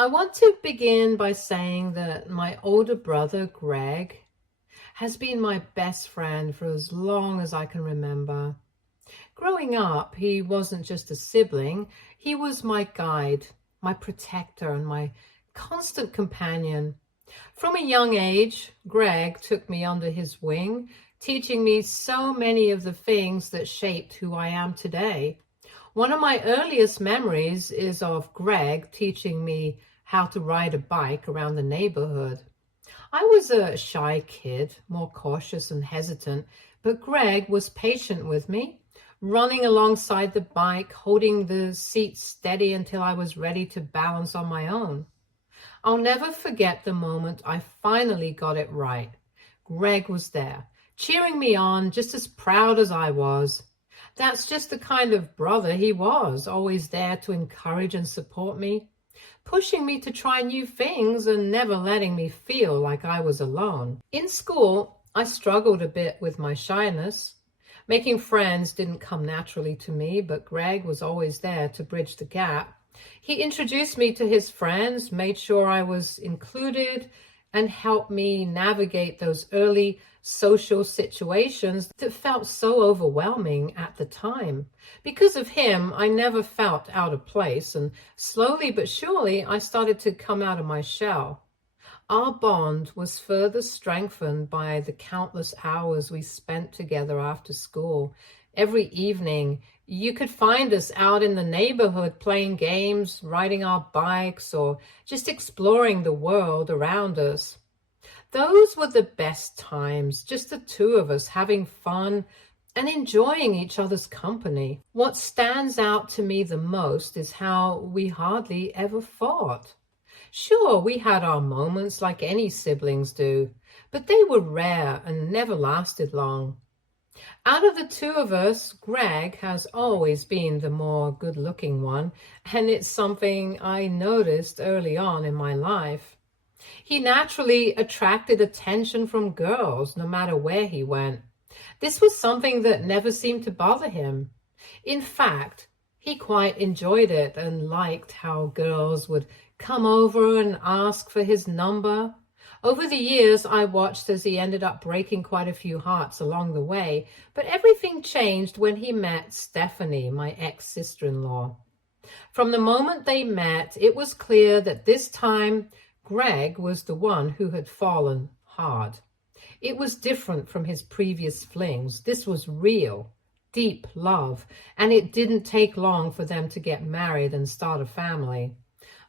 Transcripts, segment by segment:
I want to begin by saying that my older brother, Greg, has been my best friend for as long as I can remember. Growing up, he wasn't just a sibling, he was my guide, my protector, and my constant companion. From a young age, Greg took me under his wing, teaching me so many of the things that shaped who I am today. One of my earliest memories is of Greg teaching me how to ride a bike around the neighborhood. I was a shy kid, more cautious and hesitant, but Greg was patient with me, running alongside the bike, holding the seat steady until I was ready to balance on my own. I'll never forget the moment I finally got it right. Greg was there, cheering me on, just as proud as I was. That's just the kind of brother he was, always there to encourage and support me, pushing me to try new things and never letting me feel like I was alone. In school, I struggled a bit with my shyness. Making friends didn't come naturally to me, but Greg was always there to bridge the gap. He introduced me to his friends, made sure I was included, and helped me navigate those early social situations that felt so overwhelming at the time. Because of him, I never felt out of place, and slowly but surely, I started to come out of my shell. Our bond was further strengthened by the countless hours we spent together after school. Every evening, you could find us out in the neighborhood playing games, riding our bikes, or just exploring the world around us. Those were the best times, just the two of us having fun and enjoying each other's company. What stands out to me the most is how we hardly ever fought. Sure, we had our moments like any siblings do, but they were rare and never lasted long. Out of the two of us, Greg has always been the more good-looking one, and it's something I noticed early on in my life. He naturally attracted attention from girls no matter where he went. This was something that never seemed to bother him. In fact, he quite enjoyed it and liked how girls would come over and ask for his number. Over the years, I watched as he ended up breaking quite a few hearts along the way, but everything changed when he met Stephanie, my ex-sister-in-law. From the moment they met, it was clear that this time Greg was the one who had fallen hard. It was different from his previous flings. This was real, deep love, and it didn't take long for them to get married and start a family.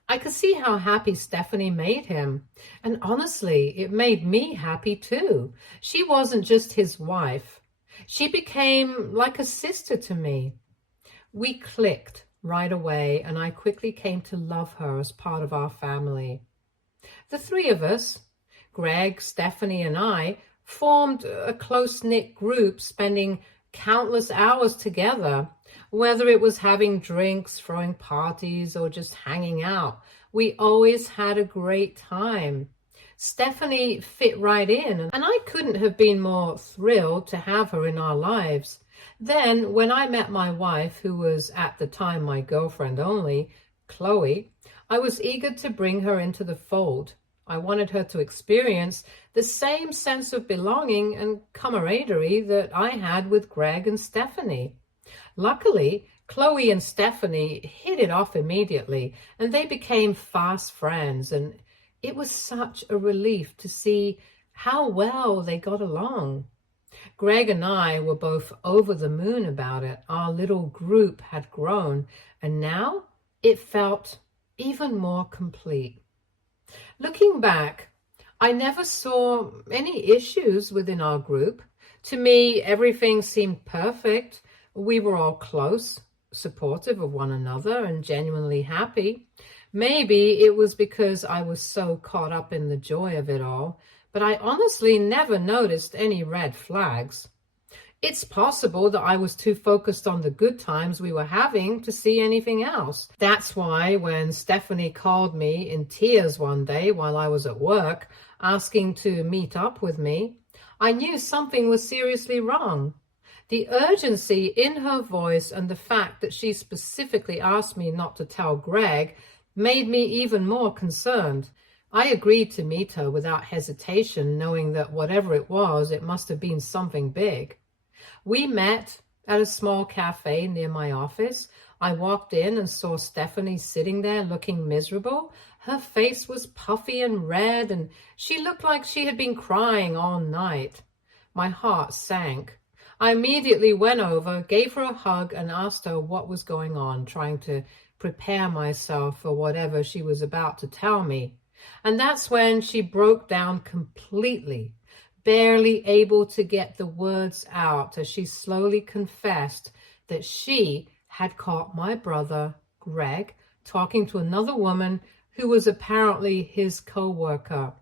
I could see how happy Stephanie made him, and honestly, it made me happy too. She wasn't just his wife. She became like a sister to me. We clicked right away, and I quickly came to love her as part of our family. The three of us, Greg, Stephanie, and I, formed a close-knit group, spending countless hours together. Whether it was having drinks, throwing parties, or just hanging out, we always had a great time. Stephanie fit right in, and I couldn't have been more thrilled to have her in our lives. Then, when I met my wife, who was at the time my girlfriend only, Chloe, I was eager to bring her into the fold. I wanted her to experience the same sense of belonging and camaraderie that I had with Greg and Stephanie. Luckily, Chloe and Stephanie hit it off immediately, and they became fast friends, and it was such a relief to see how well they got along. Greg and I were both over the moon about it. Our little group had grown, and now it felt even more complete. Looking back, I never saw any issues within our group. To me, everything seemed perfect. We were all close, supportive of one another, and genuinely happy. Maybe it was because I was so caught up in the joy of it all, but I honestly never noticed any red flags. It's possible that I was too focused on the good times we were having to see anything else. That's why when Stephanie called me in tears one day while I was at work, asking to meet up with me, I knew something was seriously wrong. The urgency in her voice and the fact that she specifically asked me not to tell Greg made me even more concerned. I agreed to meet her without hesitation, knowing that whatever it was, it must have been something big. We met at a small cafe near my office. I walked in and saw Stephanie sitting there looking miserable. Her face was puffy and red, and she looked like she had been crying all night. My heart sank. I immediately went over, gave her a hug, and asked her what was going on, trying to prepare myself for whatever she was about to tell me. And that's when she broke down completely, barely able to get the words out as she slowly confessed that she had caught my brother, Greg, talking to another woman who was apparently his co-worker.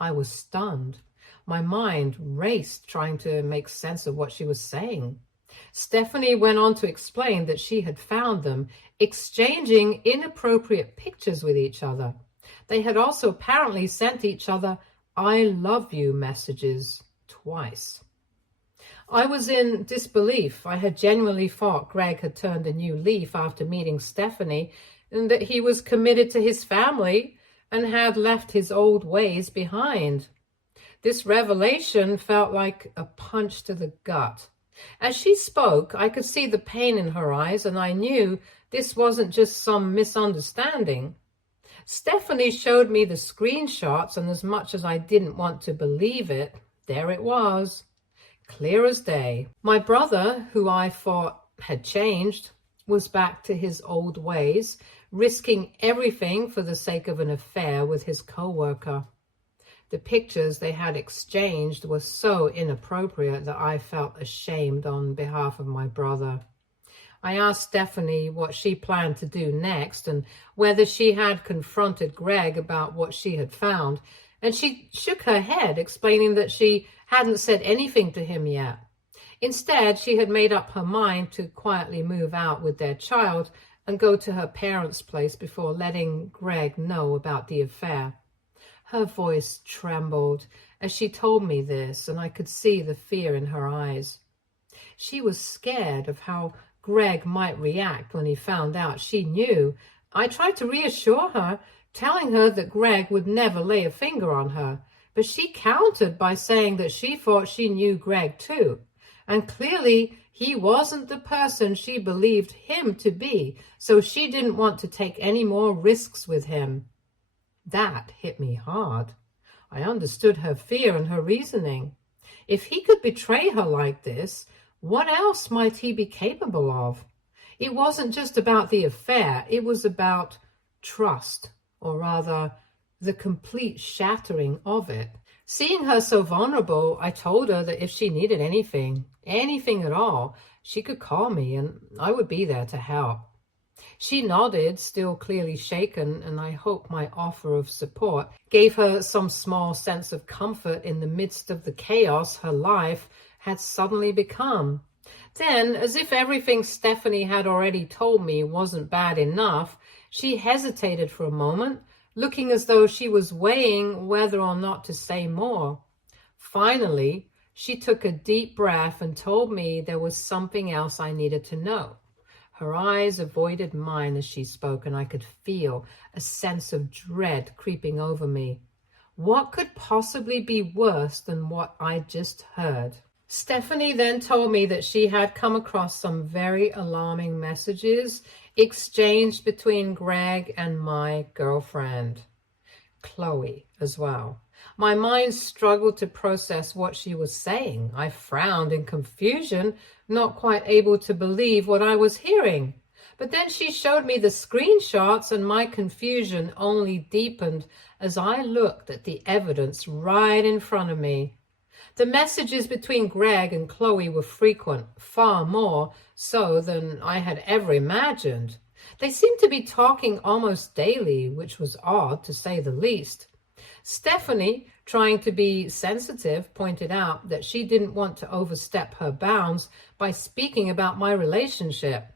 I was stunned. My mind raced trying to make sense of what she was saying. Stephanie went on to explain that she had found them exchanging inappropriate pictures with each other. They had also apparently sent each other "I love you" messages twice. I was in disbelief. I had genuinely thought Greg had turned a new leaf after meeting Stephanie, and that he was committed to his family and had left his old ways behind. This revelation felt like a punch to the gut. As she spoke, I could see the pain in her eyes, and I knew this wasn't just some misunderstanding. Stephanie showed me the screenshots, and as much as I didn't want to believe it, there it was, clear as day. My brother, who I thought had changed, was back to his old ways, risking everything for the sake of an affair with his co-worker. The pictures they had exchanged were so inappropriate that I felt ashamed on behalf of my brother. I asked Stephanie what she planned to do next and whether she had confronted Greg about what she had found, and she shook her head, explaining that she hadn't said anything to him yet. Instead, she had made up her mind to quietly move out with their child and go to her parents' place before letting Greg know about the affair. Her voice trembled as she told me this, and I could see the fear in her eyes. She was scared of how Greg might react when he found out she knew. I tried to reassure her, telling her that Greg would never lay a finger on her, but she countered by saying that she thought she knew Greg too, and clearly he wasn't the person she believed him to be, so she didn't want to take any more risks with him. That hit me hard. I understood her fear and her reasoning. If he could betray her like this, what else might he be capable of? It wasn't just about the affair, it was about trust, or rather, the complete shattering of it. Seeing her so vulnerable, I told her that if she needed anything at all, she could call me and I would be there to help. She nodded, still clearly shaken, and I hope my offer of support gave her some small sense of comfort in the midst of the chaos her life had suddenly become. Then, as if everything Stephanie had already told me wasn't bad enough, she hesitated for a moment, looking as though she was weighing whether or not to say more. Finally, she took a deep breath and told me there was something else I needed to know. Her eyes avoided mine as she spoke, and I could feel a sense of dread creeping over me. What could possibly be worse than what I'd just heard? Stephanie then told me that she had come across some very alarming messages exchanged between Greg and my girlfriend, Chloe, as well. My mind struggled to process what she was saying. I frowned in confusion, not quite able to believe what I was hearing. But then she showed me the screenshots, and my confusion only deepened as I looked at the evidence right in front of me. The messages between Greg and Chloe were frequent, far more so than I had ever imagined. They seemed to be talking almost daily, which was odd to say the least. Stephanie, trying to be sensitive, pointed out that she didn't want to overstep her bounds by speaking about my relationship.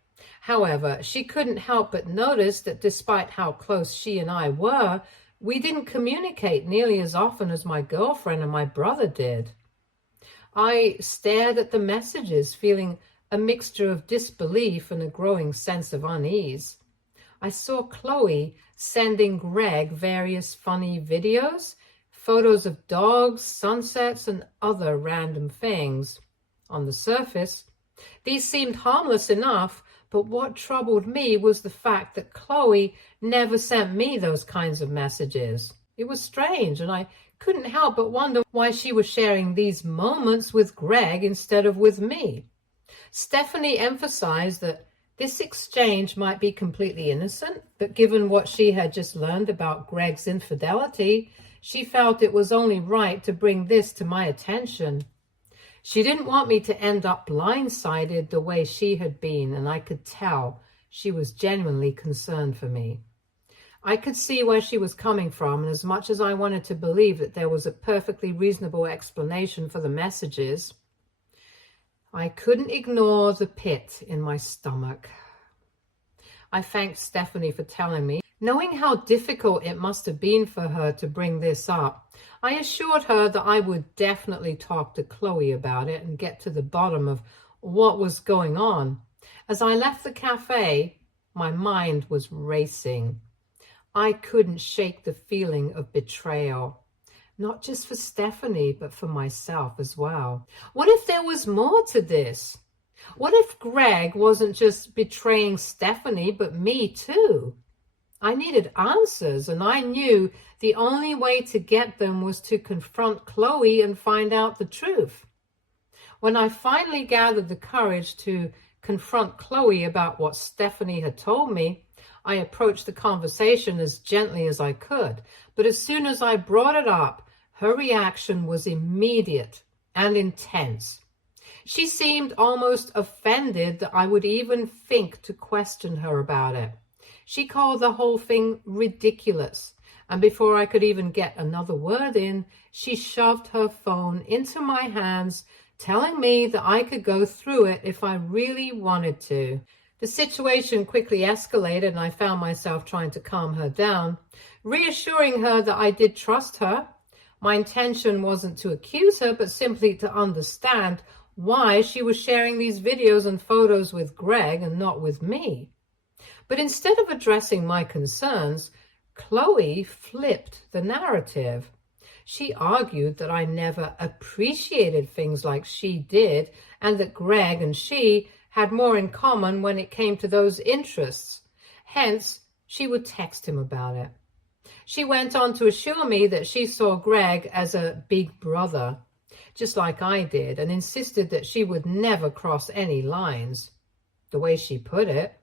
However, she couldn't help but notice that despite how close she and I were, we didn't communicate nearly as often as my girlfriend and my brother did. I stared at the messages, feeling a mixture of disbelief and a growing sense of unease. I saw Chloe sending Greg various funny videos, photos of dogs, sunsets, and other random things. On the surface, these seemed harmless enough, but what troubled me was the fact that Chloe never sent me those kinds of messages. It was strange, and I couldn't help but wonder why she was sharing these moments with Greg instead of with me. Stephanie emphasized that this exchange might be completely innocent, but given what she had just learned about Greg's infidelity, she felt it was only right to bring this to my attention. She didn't want me to end up blindsided the way she had been, and I could tell she was genuinely concerned for me. I could see where she was coming from, and as much as I wanted to believe that there was a perfectly reasonable explanation for the messages, I couldn't ignore the pit in my stomach. I thanked Stephanie for telling me. Knowing how difficult it must have been for her to bring this up, I assured her that I would definitely talk to Chloe about it and get to the bottom of what was going on. As I left the cafe, my mind was racing. I couldn't shake the feeling of betrayal. Not just for Stephanie, but for myself as well. What if there was more to this? What if Greg wasn't just betraying Stephanie, but me too? I needed answers, and I knew the only way to get them was to confront Chloe and find out the truth. When I finally gathered the courage to confront Chloe about what Stephanie had told me, I approached the conversation as gently as I could. But as soon as I brought it up, her reaction was immediate and intense. She seemed almost offended that I would even think to question her about it. She called the whole thing ridiculous, and before I could even get another word in, she shoved her phone into my hands, telling me that I could go through it if I really wanted to. The situation quickly escalated, and I found myself trying to calm her down, reassuring her that I did trust her. My intention wasn't to accuse her, but simply to understand why she was sharing these videos and photos with Greg and not with me. But instead of addressing my concerns, Chloe flipped the narrative. She argued that I never appreciated things like she did, and that Greg and she had more in common when it came to those interests. Hence, she would text him about it. She went on to assure me that she saw Greg as a big brother, just like I did, and insisted that she would never cross any lines. The way she put it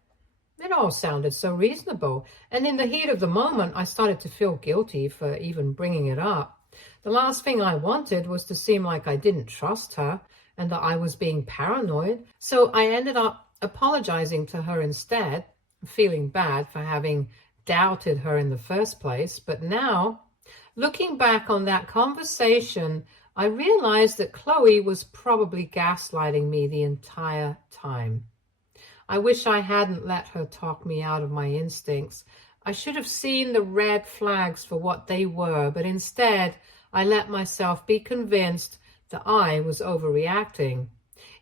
all sounded so reasonable, and in the heat of the moment, I started to feel guilty for even bringing it up. The last thing I wanted was to seem like I didn't trust her and that I was being paranoid, so I ended up apologizing to her instead, feeling bad for having doubted her in the first place. But now, looking back on that conversation, I realized that Chloe was probably gaslighting me the entire time. I wish I hadn't let her talk me out of my instincts. I should have seen the red flags for what they were, but instead I let myself be convinced that I was overreacting.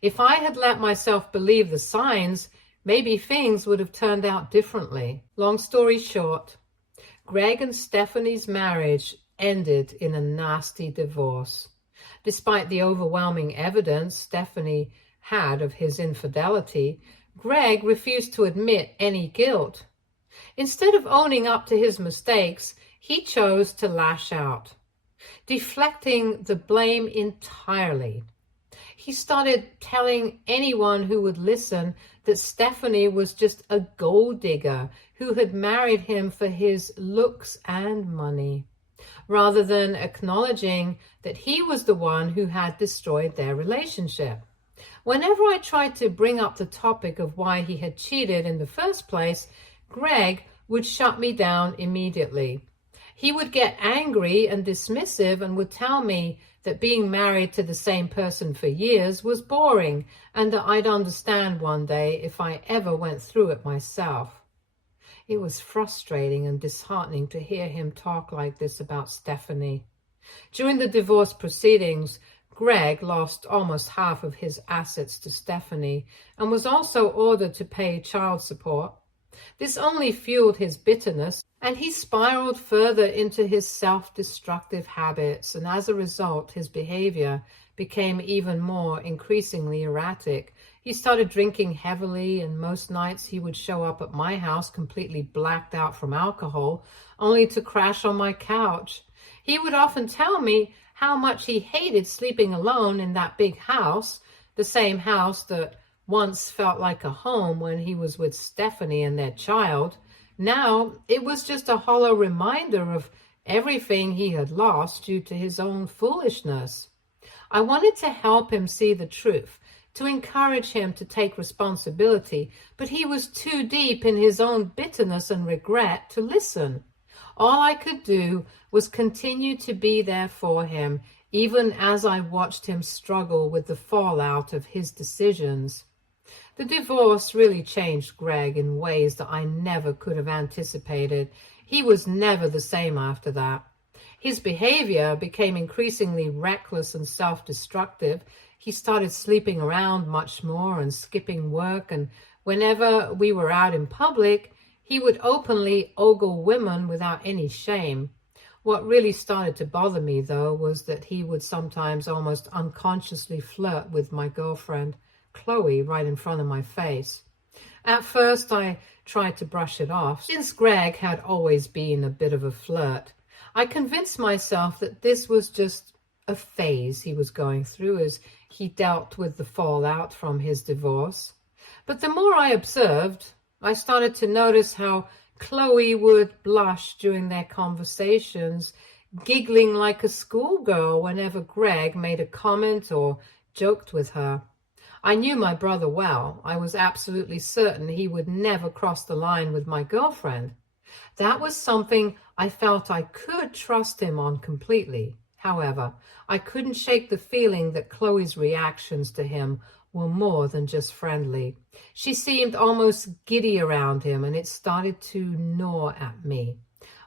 If I had let myself believe the signs, maybe things would have turned out differently. Long story short, Greg and Stephanie's marriage ended in a nasty divorce. Despite the overwhelming evidence Stephanie had of his infidelity, Greg refused to admit any guilt. Instead of owning up to his mistakes, he chose to lash out, deflecting the blame entirely. He started telling anyone who would listen that Stephanie was just a gold digger who had married him for his looks and money, rather than acknowledging that he was the one who had destroyed their relationship. Whenever I tried to bring up the topic of why he had cheated in the first place, Greg would shut me down immediately. He would get angry and dismissive and would tell me that being married to the same person for years was boring and that I'd understand one day if I ever went through it myself. It was frustrating and disheartening to hear him talk like this about Stephanie. During the divorce proceedings, Greg lost almost half of his assets to Stephanie and was also ordered to pay child support. This only fueled his bitterness, and he spiraled further into his self-destructive habits, and as a result, his behavior became even more increasingly erratic. He started drinking heavily, and most nights he would show up at my house completely blacked out from alcohol, only to crash on my couch. He would often tell me how much he hated sleeping alone in that big house, the same house that once felt like a home when he was with Stephanie and their child. Now it was just a hollow reminder of everything he had lost due to his own foolishness. I wanted to help him see the truth, to encourage him to take responsibility, but he was too deep in his own bitterness and regret to listen. All I could do was continue to be there for him, even as I watched him struggle with the fallout of his decisions. The divorce really changed Greg in ways that I never could have anticipated. He was never the same after that. His behavior became increasingly reckless and self-destructive. He started sleeping around much more and skipping work, and whenever we were out in public, he would openly ogle women without any shame. What really started to bother me, though, was that he would sometimes almost unconsciously flirt with my girlfriend, Chloe, right in front of my face. At first, I tried to brush it off, since Greg had always been a bit of a flirt. I convinced myself that this was just a phase he was going through as he dealt with the fallout from his divorce. But the more I observed, I started to notice how Chloe would blush during their conversations, giggling like a schoolgirl whenever Greg made a comment or joked with her. I knew my brother well. I was absolutely certain he would never cross the line with my girlfriend. That was something I felt I could trust him on completely. However, I couldn't shake the feeling that Chloe's reactions to him were more than just friendly. She seemed almost giddy around him, and it started to gnaw at me.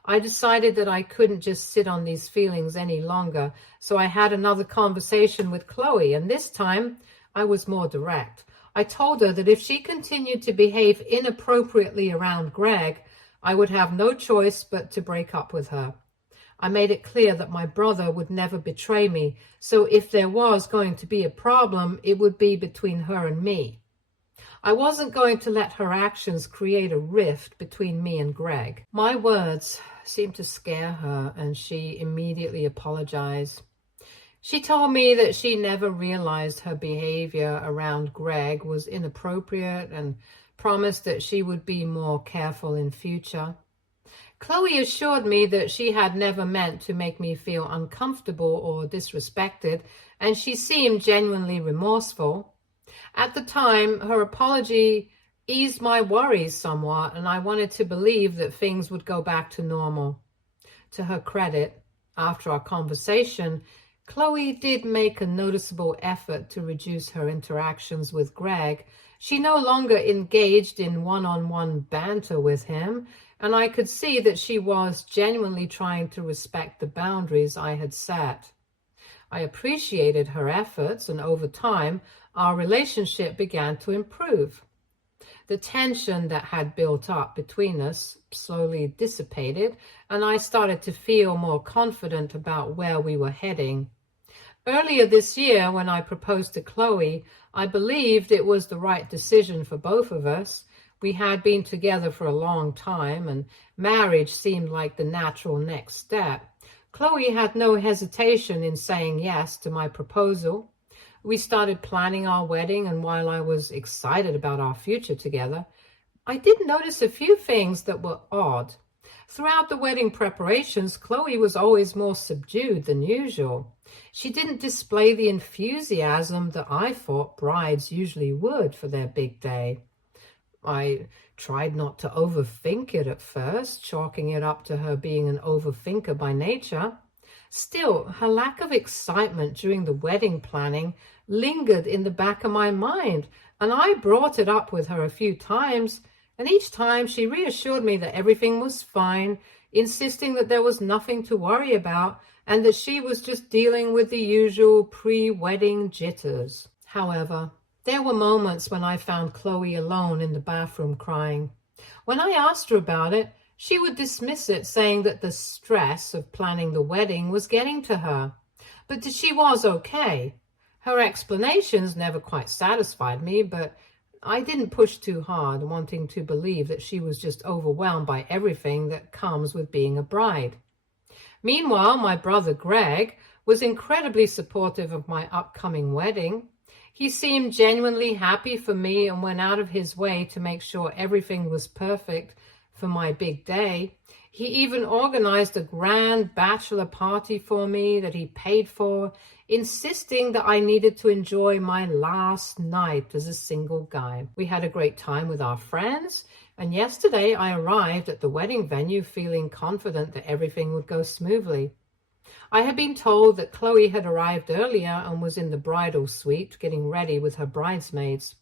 I decided that I couldn't just sit on these feelings any longer, so I had another conversation with Chloe, and this time I was more direct. I told her that if she continued to behave inappropriately around Greg, I would have no choice but to break up with her. I made it clear that my brother would never betray me, so if there was going to be a problem, it would be between her and me. I wasn't going to let her actions create a rift between me and Greg. My words seemed to scare her, and she immediately apologized. She told me that she never realized her behavior around Greg was inappropriate and promised that she would be more careful in future. Chloe assured me that she had never meant to make me feel uncomfortable or disrespected, and she seemed genuinely remorseful. At the time, her apology eased my worries somewhat, and I wanted to believe that things would go back to normal. To her credit, after our conversation, Chloe did make a noticeable effort to reduce her interactions with Greg. She no longer engaged in one-on-one banter with him, and I could see that she was genuinely trying to respect the boundaries I had set. I appreciated her efforts, and over time, our relationship began to improve. The tension that had built up between us slowly dissipated, and I started to feel more confident about where we were heading. Earlier this year, when I proposed to Chloe, I believed it was the right decision for both of us. We had been together for a long time, and marriage seemed like the natural next step. Chloe had no hesitation in saying yes to my proposal. We started planning our wedding, and while I was excited about our future together, I did notice a few things that were odd. Throughout the wedding preparations, Chloe was always more subdued than usual. She didn't display the enthusiasm that I thought brides usually would for their big day. I tried not to overthink it at first, chalking it up to her being an overthinker by nature. Still, her lack of excitement during the wedding planning lingered in the back of my mind, and I brought it up with her a few times, and each time she reassured me that everything was fine, insisting that there was nothing to worry about and that she was just dealing with the usual pre-wedding jitters. However, there were moments when I found Chloe alone in the bathroom crying. When I asked her about it, she would dismiss it, saying that the stress of planning the wedding was getting to her, but that she was okay. Her explanations never quite satisfied me, but I didn't push too hard, wanting to believe that she was just overwhelmed by everything that comes with being a bride. Meanwhile, my brother Greg was incredibly supportive of my upcoming wedding. He seemed genuinely happy for me and went out of his way to make sure everything was perfect for my big day. He even organized a grand bachelor party for me that he paid for, insisting that I needed to enjoy my last night as a single guy. We had a great time with our friends, and yesterday I arrived at the wedding venue feeling confident that everything would go smoothly. I had been told that Chloe had arrived earlier and was in the bridal suite getting ready with her bridesmaids.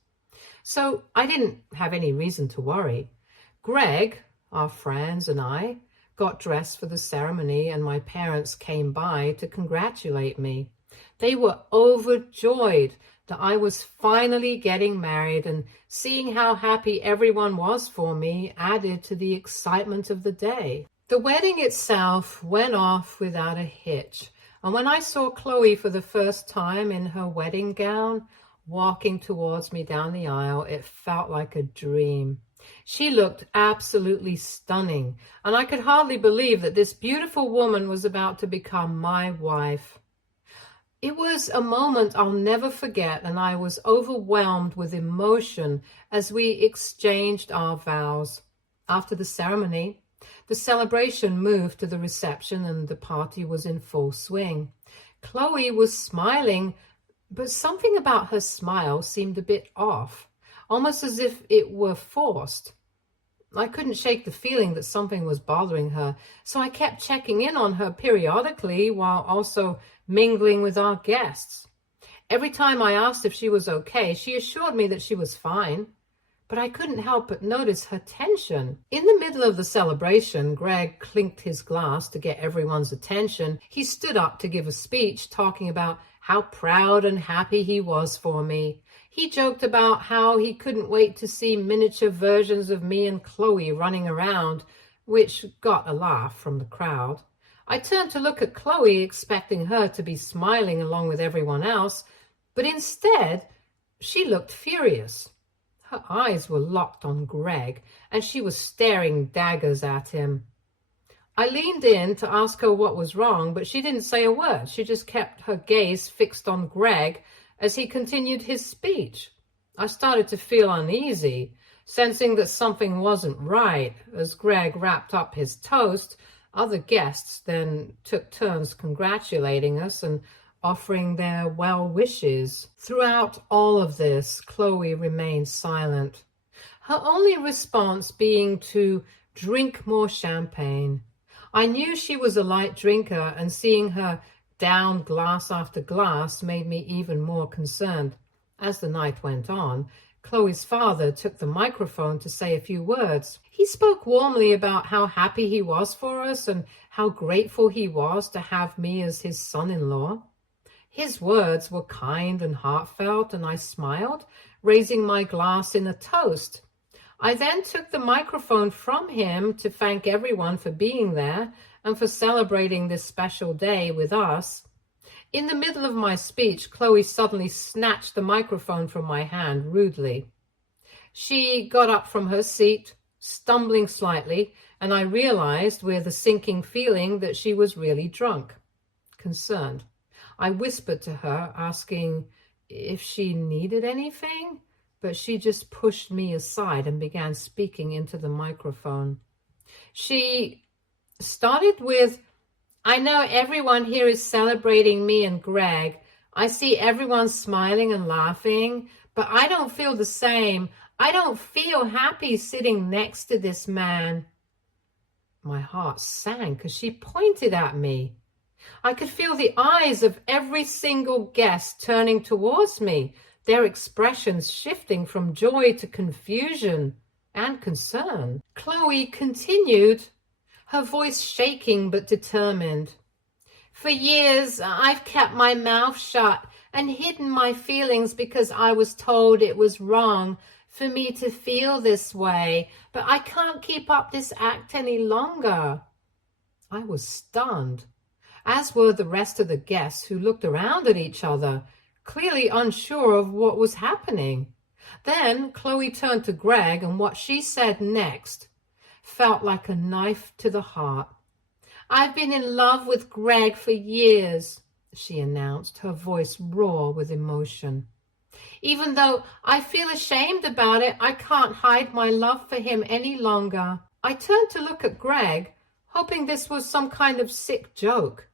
So I didn't have any reason to worry. Greg, our friends, and I got dressed for the ceremony, and my parents came by to congratulate me. They were overjoyed that I was finally getting married, and seeing how happy everyone was for me added to the excitement of the day. The wedding itself went off without a hitch, and when I saw Chloe for the first time in her wedding gown, walking towards me down the aisle, it felt like a dream. She looked absolutely stunning, and I could hardly believe that this beautiful woman was about to become my wife. It was a moment I'll never forget, and I was overwhelmed with emotion as we exchanged our vows. After the ceremony, the celebration moved to the reception and the party was in full swing. Chloe was smiling, but something about her smile seemed a bit off, almost as if it were forced. I couldn't shake the feeling that something was bothering her, so I kept checking in on her periodically while also mingling with our guests. Every time I asked if she was okay, she assured me that she was fine, but I couldn't help but notice her tension. In the middle of the celebration, Greg clinked his glass to get everyone's attention. He stood up to give a speech talking about how proud and happy he was for me. He joked about how he couldn't wait to see miniature versions of me and Chloe running around, which got a laugh from the crowd. I turned to look at Chloe, expecting her to be smiling along with everyone else, but instead, she looked furious. Her eyes were locked on Greg, and she was staring daggers at him. I leaned in to ask her what was wrong, but she didn't say a word. She just kept her gaze fixed on Greg as he continued his speech. I started to feel uneasy, sensing that something wasn't right. As Greg wrapped up his toast, other guests then took turns congratulating us and offering their well wishes. Throughout all of this, Chloe remained silent, her only response being to drink more champagne. I knew she was a light drinker, and seeing her down glass after glass made me even more concerned. As the night went on, Chloe's father took the microphone to say a few words. He spoke warmly about how happy he was for us and how grateful he was to have me as his son-in-law. His words were kind and heartfelt, and I smiled, raising my glass in a toast. I then took the microphone from him to thank everyone for being there and for celebrating this special day with us. In the middle of my speech, Chloe suddenly snatched the microphone from my hand rudely. She got up from her seat, stumbling slightly, and I realized with a sinking feeling that she was really drunk. Concerned, I whispered to her, asking if she needed anything, but she just pushed me aside and began speaking into the microphone. She started with, "I know everyone here is celebrating me and Greg. I see everyone smiling and laughing, but I don't feel the same. I don't feel happy sitting next to this man." My heart sank as she pointed at me. I could feel the eyes of every single guest turning towards me, their expressions shifting from joy to confusion and concern. Chloe continued, her voice shaking but determined. "For years, I've kept my mouth shut and hidden my feelings because I was told it was wrong. for me to feel this way, but I can't keep up this act any longer." I was stunned, as were the rest of the guests, who looked around at each other, clearly unsure of what was happening. Then Chloe turned to Greg, and what she said next felt like a knife to the heart. "I've been in love with Greg for years," she announced, her voice raw with emotion. "Even though I feel ashamed about it, I can't hide my love for him any longer." I turned to look at Greg, hoping this was some kind of sick joke.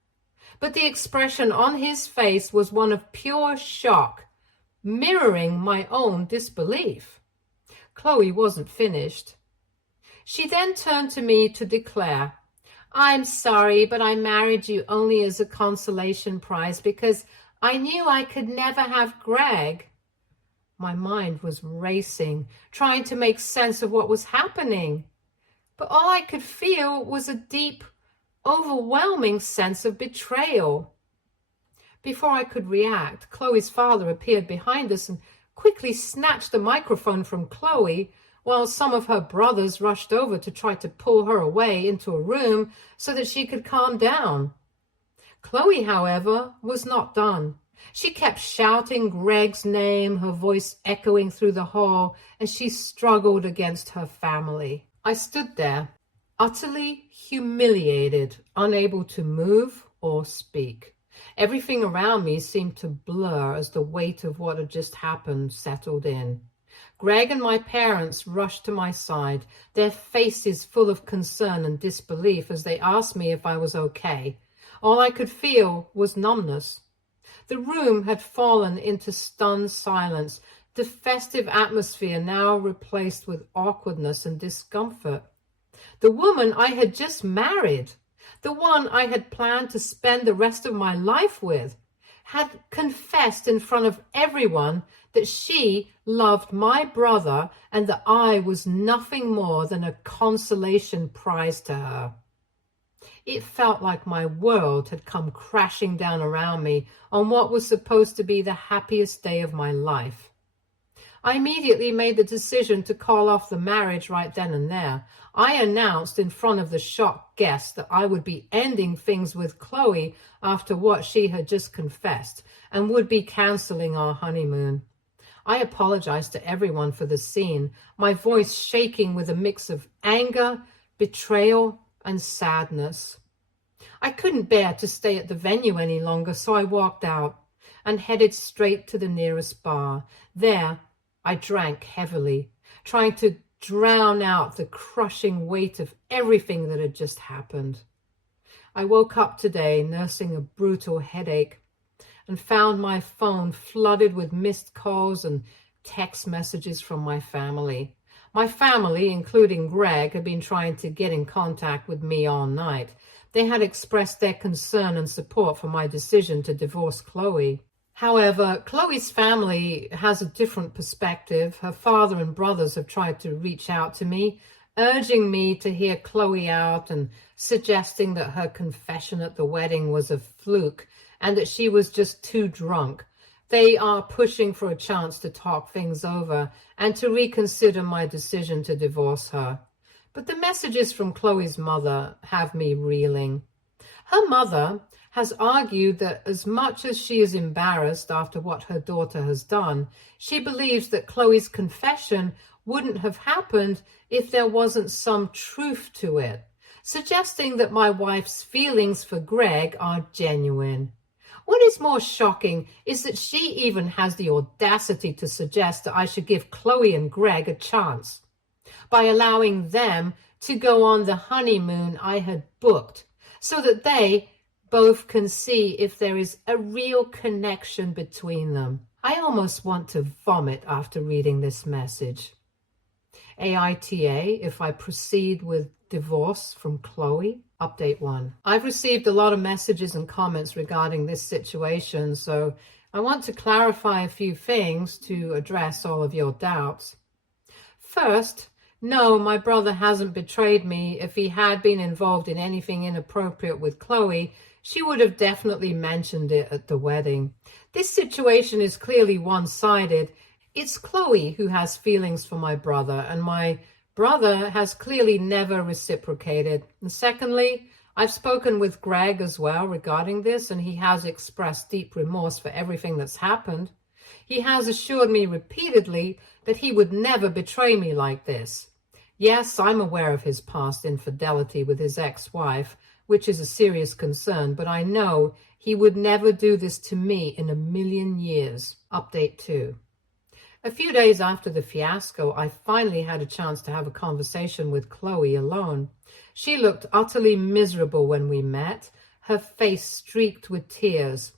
But the expression on his face was one of pure shock, mirroring my own disbelief. Chloe wasn't finished. She then turned to me to declare, "I'm sorry, but I married you only as a consolation prize because I knew I could never have Greg." My mind was racing, trying to make sense of what was happening. But all I could feel was a deep, overwhelming sense of betrayal. Before I could react, Chloe's father appeared behind us and quickly snatched the microphone from Chloe, while some of her brothers rushed over to try to pull her away into a room so that she could calm down. Chloe, however, was not done. She kept shouting Greg's name, her voice echoing through the hall as she struggled against her family. I stood there, utterly humiliated, unable to move or speak. Everything around me seemed to blur as the weight of what had just happened settled in. Greg and my parents rushed to my side, their faces full of concern and disbelief as they asked me if I was okay. All I could feel was numbness. The room had fallen into stunned silence, the festive atmosphere now replaced with awkwardness and discomfort. The woman I had just married, the one I had planned to spend the rest of my life with, had confessed in front of everyone that she loved my brother and that I was nothing more than a consolation prize to her. It felt like my world had come crashing down around me on what was supposed to be the happiest day of my life. I immediately made the decision to call off the marriage right then and there. I announced in front of the shocked guests that I would be ending things with Chloe after what she had just confessed and would be canceling our honeymoon. I apologized to everyone for the scene, my voice shaking with a mix of anger, betrayal, and sadness. I couldn't bear to stay at the venue any longer, so I walked out and headed straight to the nearest bar. There, I drank heavily, trying to drown out the crushing weight of everything that had just happened. I woke up today nursing a brutal headache and found my phone flooded with missed calls and text messages from my family. My family, including Greg, had been trying to get in contact with me all night. They had expressed their concern and support for my decision to divorce Chloe. However, Chloe's family has a different perspective. Her father and brothers have tried to reach out to me, urging me to hear Chloe out and suggesting that her confession at the wedding was a fluke and that she was just too drunk. They are pushing for a chance to talk things over and to reconsider my decision to divorce her. But the messages from Chloe's mother have me reeling. Her mother has argued that as much as she is embarrassed after what her daughter has done, she believes that Chloe's confession wouldn't have happened if there wasn't some truth to it, suggesting that my wife's feelings for Greg are genuine. What is more shocking is that she even has the audacity to suggest that I should give Chloe and Greg a chance by allowing them to go on the honeymoon I had booked so that they both can see if there is a real connection between them. I almost want to vomit after reading this message. AITA, if I proceed with divorce from Chloe. Update 1. I've received a lot of messages and comments regarding this situation, so I want to clarify a few things to address all of your doubts. First, no, my brother hasn't betrayed me. If he had been involved in anything inappropriate with Chloe, she would have definitely mentioned it at the wedding. This situation is clearly one-sided. It's Chloe who has feelings for my brother, and my brother has clearly never reciprocated. And secondly, I've spoken with Greg as well regarding this, and he has expressed deep remorse for everything that's happened. He has assured me repeatedly that he would never betray me like this. Yes, I'm aware of his past infidelity with his ex-wife, which is a serious concern, but I know he would never do this to me in a million years. Update 2. A few days after the fiasco, I finally had a chance to have a conversation with Chloe alone. She looked utterly miserable when we met, her face streaked with tears.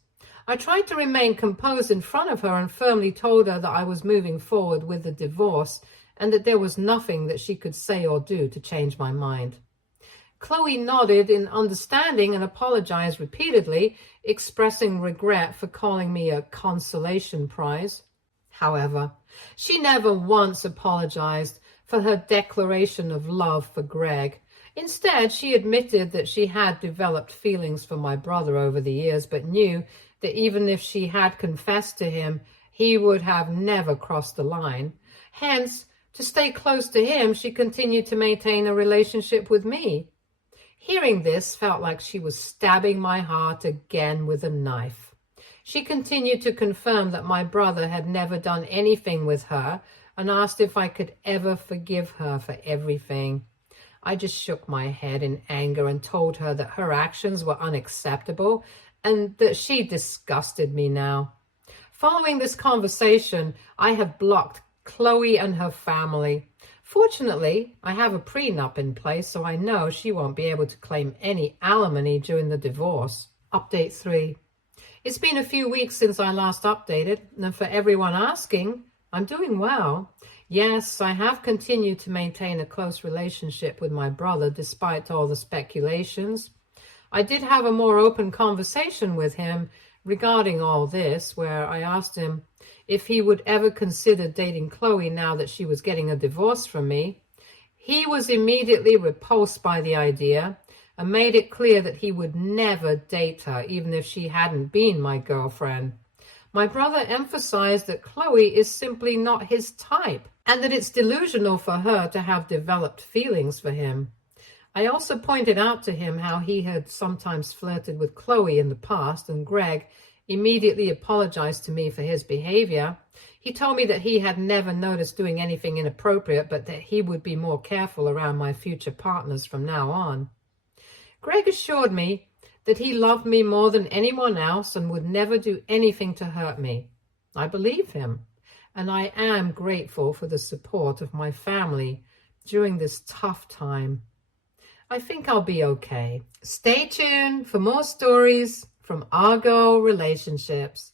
I tried to remain composed in front of her and firmly told her that I was moving forward with the divorce and that there was nothing that she could say or do to change my mind. Chloe nodded in understanding and apologized repeatedly, expressing regret for calling me a consolation prize. However, she never once apologized for her declaration of love for Greg. Instead, she admitted that she had developed feelings for my brother over the years, but knew that even if she had confessed to him, he would have never crossed the line. Hence, to stay close to him, she continued to maintain a relationship with me. Hearing this felt like she was stabbing my heart again with a knife. She continued to confirm that my brother had never done anything with her and asked if I could ever forgive her for everything. I just shook my head in anger and told her that her actions were unacceptable and that she disgusted me now. Following this conversation, I have blocked Chloe and her family. Fortunately, I have a prenup in place, so I know she won't be able to claim any alimony during the divorce. Update 3. It's been a few weeks since I last updated, and for everyone asking, I'm doing well. Yes, I have continued to maintain a close relationship with my brother despite all the speculations. I did have a more open conversation with him regarding all this, where I asked him if he would ever consider dating Chloe now that she was getting a divorce from me. He was immediately repulsed by the idea and made it clear that he would never date her, even if she hadn't been my girlfriend. My brother emphasized that Chloe is simply not his type, and that it's delusional for her to have developed feelings for him. I also pointed out to him how he had sometimes flirted with Chloe in the past, and Greg immediately apologized to me for his behavior. He told me that he had never noticed doing anything inappropriate, but that he would be more careful around my future partners from now on. Greg assured me that he loved me more than anyone else and would never do anything to hurt me. I believe him, and I am grateful for the support of my family during this tough time. I think I'll be okay. Stay tuned for more stories from Argo Relationships.